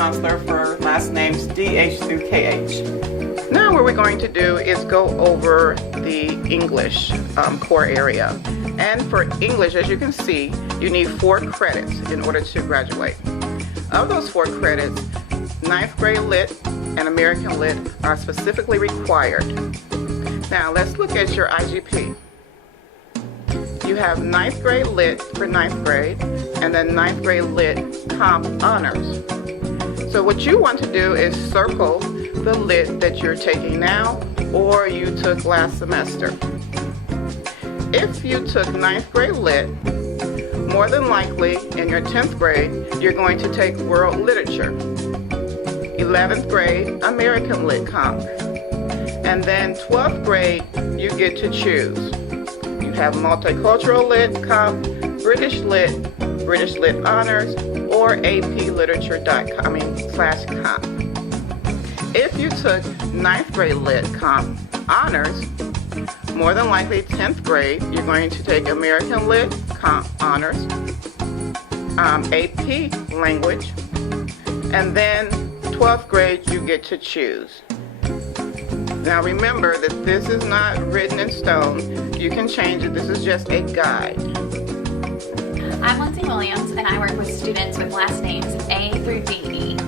counselor for last names DH through KH. Now what we're going to do is go over the English core area. And for English, as you can see, you need 4 credits in order to graduate. Of those 4 credits, 9th grade Lit and American Lit are specifically required. Now let's look at your IGP. You have 9th grade Lit for 9th grade and then 9th grade Lit Comp Honors. So what you want to do is circle the Lit that you're taking now or you took last semester. If you took 9th grade Lit, more than likely in your 10th grade, you're going to take World Literature. 11th grade, American Lit Comp. And then 12th grade, you get to choose. You have Multicultural Lit Comp, British Lit Honors, or AP Literature /comp. If you took 9th grade Lit Comp Honors, more than likely 10th grade, you're going to take American Lit Comp Honors, AP Language, and then 12th grade, you get to choose. Now remember that this is not written in stone. You can change it. This is just a guide. I'm Lindsay Williams, and I work with students with last names A through DE.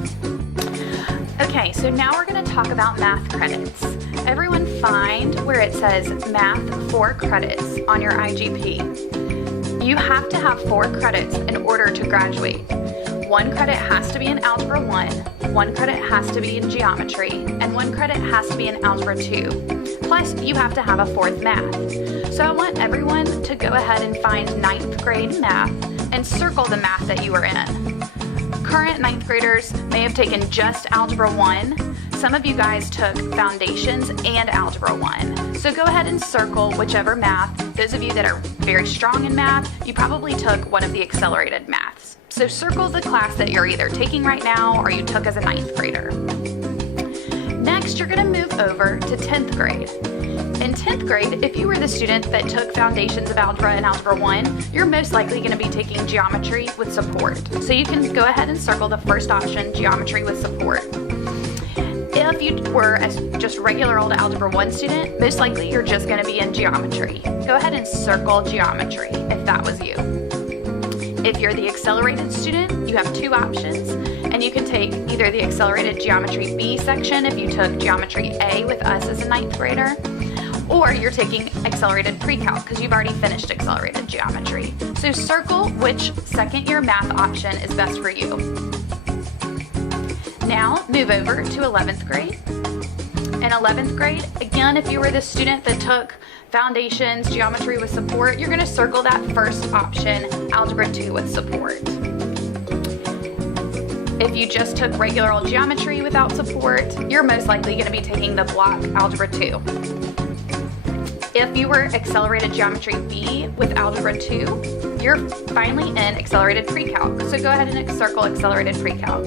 Okay, so now we're going to talk about math credits. Everyone find where it says math 4 credits on your IGP. You have to have 4 credits in order to graduate. 1 credit has to be in Algebra 1, 1 credit has to be in Geometry, and 1 credit has to be in Algebra 2. Plus, you have to have a 4th math. So I want everyone to go ahead and find 9th grade math and circle the math that you are in. Current 9th graders may have taken just Algebra 1. Some of you guys took Foundations and Algebra 1. So go ahead and circle whichever math. Those of you that are very strong in math, you probably took one of the accelerated maths. So circle the class that you're either taking right now or you took as a 9th grader. Next, you're going to move over to 10th grade. In 10th grade, if you were the student that took Foundations of Algebra and Algebra 1, you're most likely going to be taking Geometry with support. So you can go ahead and circle the first option, Geometry with support. If you were a just regular old Algebra 1 student, most likely you're just going to be in Geometry. Go ahead and circle Geometry if that was you. If you're the accelerated student, you have 2 options, and you can take either the accelerated Geometry B section if you took Geometry A with us as a 9th grader, or you're taking accelerated pre-calc because you've already finished accelerated geometry. So circle which second year math option is best for you. Now move over to 11th grade. In 11th grade, again, if you were the student that took Foundations, Geometry with support, you're going to circle that first option, Algebra 2 with support. If you just took regular old Geometry without support, you're most likely going to be taking the block Algebra 2. If you were accelerated Geometry B with Algebra 2, you're finally in accelerated pre-calc. So go ahead and circle accelerated pre-calc.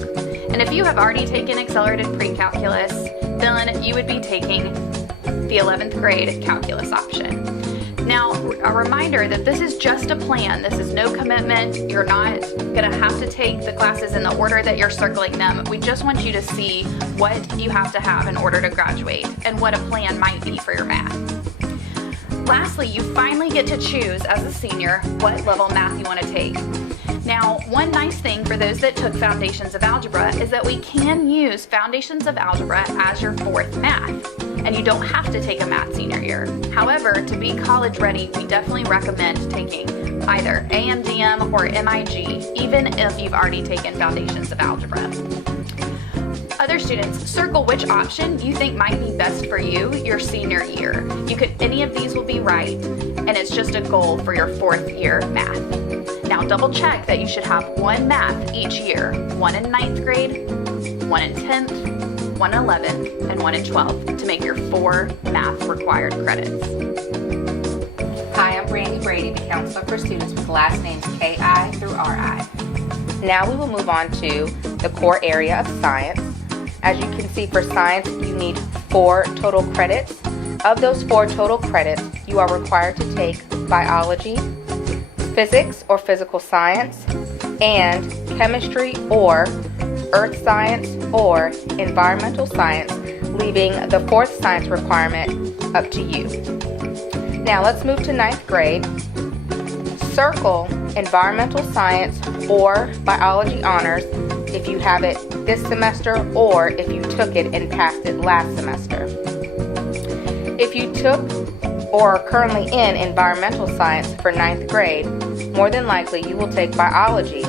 And if you have already taken accelerated pre-calculus, then you would be taking the 11th grade calculus option. Now, a reminder that this is just a plan. This is no commitment. You're not going to have to take the classes in the order that you're circling them. We just want you to see what you have to have in order to graduate and what a plan might be for your math. Lastly, you finally get to choose as a senior what level math you want to take. Now, one nice thing for those that took Foundations of Algebra is that we can use Foundations of Algebra as your 4th math, and you don't have to take a math senior year. However, to be college ready, we definitely recommend taking either AMDM or MIG, even if you've already taken Foundations of Algebra. Other students, circle which option you think might be best for you your senior year. Any of these will be right, and it's just a goal for your 4th year math. Now double check that you should have 1 math each year, 1 in 9th grade, 1 in 10th, 1 in 11th, and 1 in 12th to make your 4 math required credits. Hi, I'm Brandy Brady, the counselor for students with last names KI through RI. Now we will move on to the core area of science. As you can see, for science, you need 4 total credits. Of those 4 total credits, you are required to take biology, physics or physical science, and chemistry or earth science, or environmental science, leaving the fourth science requirement up to you. Now let's move to ninth grade. Circle environmental science or biology honors if you have it this semester or if you took it and passed it last semester. If you took or are currently in environmental science for ninth grade, more than likely you will take biology,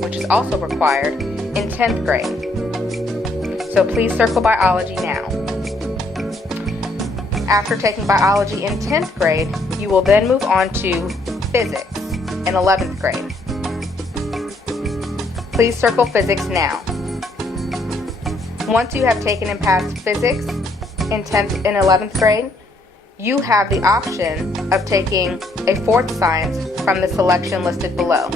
which is also required, in 10th grade. So please circle biology now. After taking biology in 10th grade, you will then move on to physics in 11th grade. Please circle physics now. Once you have taken and passed physics in 10th and 11th grade, you have the option of taking a fourth science from the selection listed below.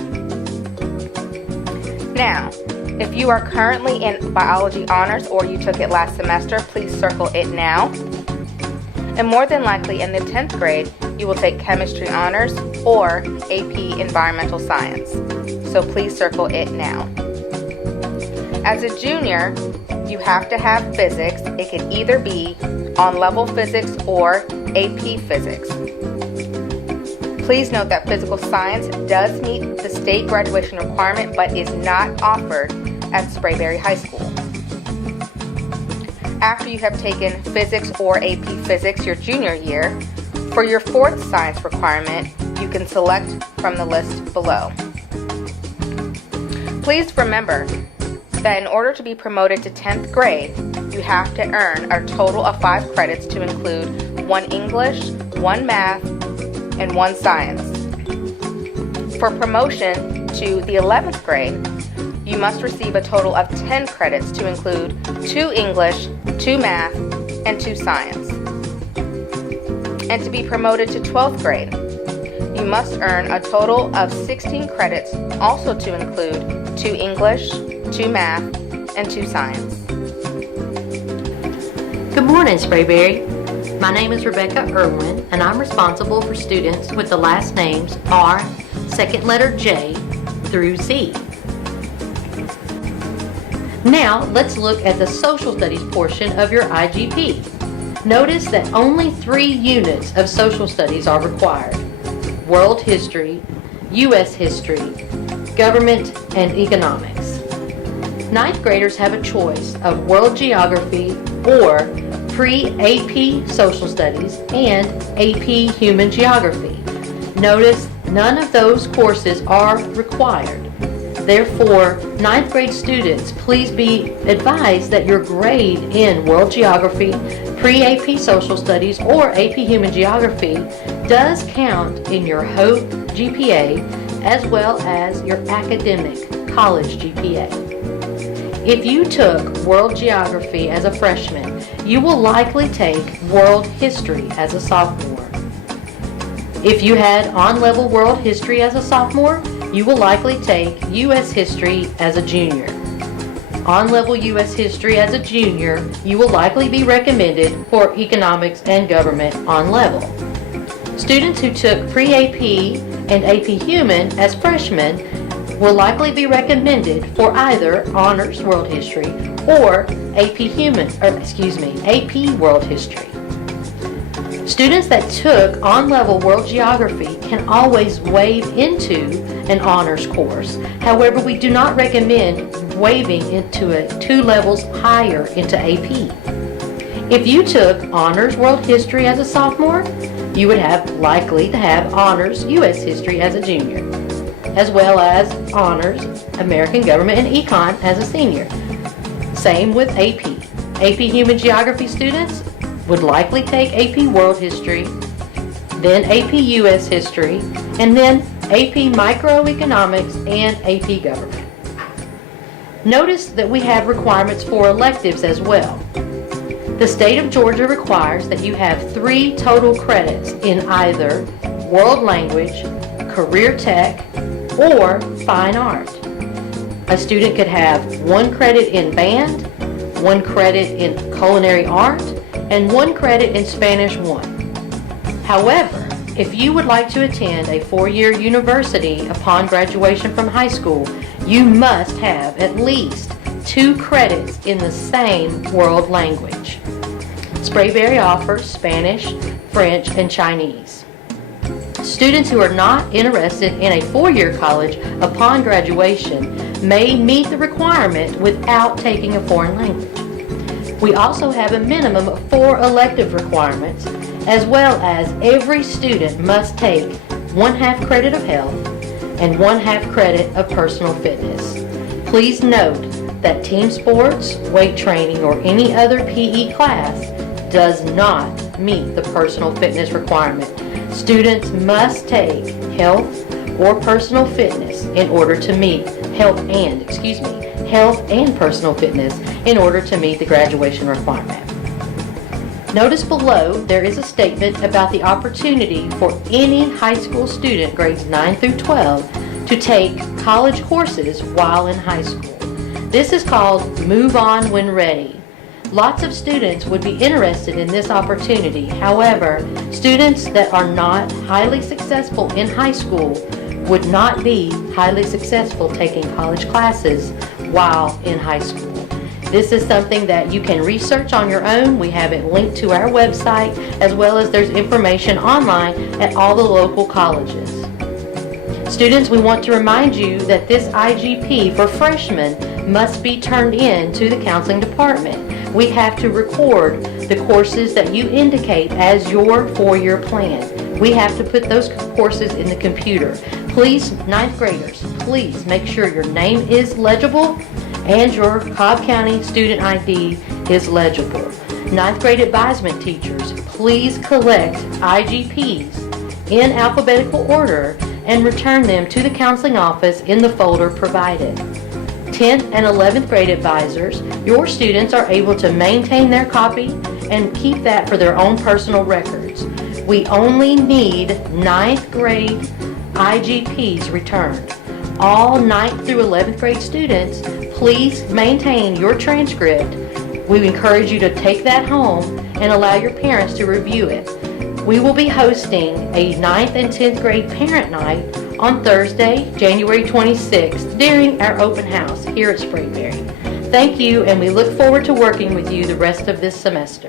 Now, if you are currently in biology honors or you took it last semester, please circle it now. And more than likely in the 10th grade, you will take chemistry honors or AP environmental science. So please circle it now. As a junior, you have to have physics. It can either be on-level physics or AP physics. Please note that physical science does meet the state graduation requirement but is not offered at Sprayberry High School. After you have taken physics or AP physics your junior year, for your fourth science requirement, you can select from the list below. Please remember that in order to be promoted to 10th grade, you have to earn a total of 5 credits to include 1 English, 1 math, and 1 science. For promotion to the 11th grade, you must receive a total of 10 credits to include 2 English, 2 math, and 2 science. And to be promoted to 12th grade, you must earn a total of 16 credits, also to include 2 English, 2 math, and 2 science. Good morning, Sprayberry. My name is Rebecca Irwin, and I'm responsible for students with the last names R, second letter J through Z. Now, let's look at the social studies portion of your IGP. Notice that only 3 units of social studies are required: world history, U.S. history, government, and economics. Ninth graders have a choice of world geography or pre-AP social studies and AP human geography. Notice none of those courses are required. Therefore, ninth grade students, please be advised that your grade in world geography, pre-AP social studies, or AP human geography does count in your HOPE GPA as well as your academic college GPA. If you took world geography as a freshman, you will likely take world history as a sophomore. If you had on-level world history as a sophomore, you will likely take U.S. history as a junior. On-level U.S. history as a junior, you will likely be recommended for economics and government on-level. Students who took pre-AP and AP human as freshmen will likely be recommended for either honors world history or AP world history. Students that took on-level world geography can always waive into an honors course. However, we do not recommend waiving into it 2 levels higher into AP. If you took honors world history as a sophomore, you would have likely to have honors U.S. history as a junior, as well as honors American government and econ as a senior. Same with AP. AP human geography students would likely take AP world history, then AP U.S. history, and then AP microeconomics and AP government. Notice that we have requirements for electives as well. The state of Georgia requires that you have 3 total credits in either world language, career tech, or fine art. A student could have 1 credit in band, 1 credit in culinary art, and 1 credit in Spanish 1. However, if you would like to attend a 4-year university upon graduation from high school, you must have at least 2 credits in the same world language. Sprayberry offers Spanish, French, and Chinese. Students who are not interested in a 4-year college upon graduation may meet the requirement without taking a foreign language. We also have a minimum of 4 elective requirements, as well as every student must take 1/2 credit of health and 1/2 credit of personal fitness. Please note that team sports, weight training, or any other PE class does not meet the personal fitness requirement. Students must take health or personal fitness in order to meet health and personal fitness in order to meet the graduation requirement. Notice below there is a statement about the opportunity for any high school student grades 9 through 12 to take college courses while in high school. This is called Move On When Ready. Lots of students would be interested in this opportunity. However, students that are not highly successful in high school would not be highly successful taking college classes while in high school. This is something that you can research on your own. We have it linked to our website, as well as there's information online at all the local colleges. Students, we want to remind you that this IGP for freshmen must be turned in to the counseling department. We have to record the courses that you indicate as your 4-year plan. We have to put those courses in the computer. Please, 9th graders, please make sure your name is legible and your Cobb County student ID is legible. 9th grade advisement teachers, please collect IGPs in alphabetical order and return them to the counseling office in the folder provided. 10th and 11th grade advisors, your students are able to maintain their copy and keep that for their own personal records. We only need 9th grade IGPs returned. All 9th through 11th grade students, please maintain your transcript. We encourage you to take that home and allow your parents to review it. We will be hosting a 9th and 10th grade parent night on Thursday, January 26th during our open house here at Sprayberry. Thank you, and we look forward to working with you the rest of this semester.